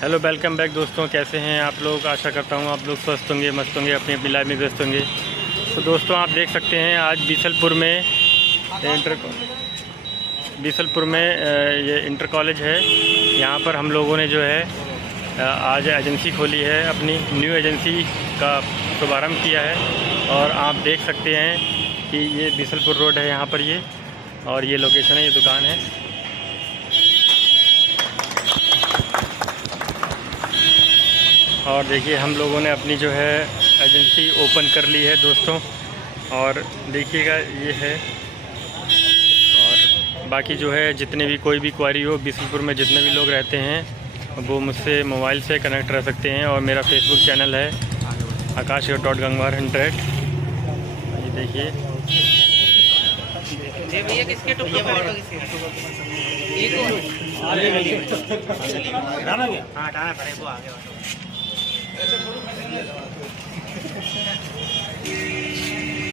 Hello, welcome back दोस्तों। कैसे हैं आप लोग? आशा करता हूँ आप लोग स्वस्थ होंगे, मस्त होंगे, अपनी अपनी लाइफ में व्यस्त होंगे। तो दोस्तों, आप देख सकते हैं आज बीसलपुर में ये इंटर कॉलेज है। यहाँ पर हम लोगों ने जो है आज एजेंसी खोली है, अपनी न्यू एजेंसी का शुभारम्भ किया है। और आप देख सकते हैं कि ये बीसलपुर रोड है यहाँ पर ये, और ये लोकेशन है, ये दुकान है। और देखिए, हम लोगों ने अपनी जो है एजेंसी ओपन कर ली है दोस्तों। और देखिएगा, ये है। और बाकी जो है जितने भी कोई भी क्वारी हो, बीसलपुर में जितने भी लोग रहते हैं वो मुझसे मोबाइल से कनेक्ट रह सकते हैं। और मेरा फेसबुक चैनल है akash.gangwar100। ये देखिए, ये भैया किसके टुक पे फोटो किसके? हाँ, डाना पड़े वो आगे वाला।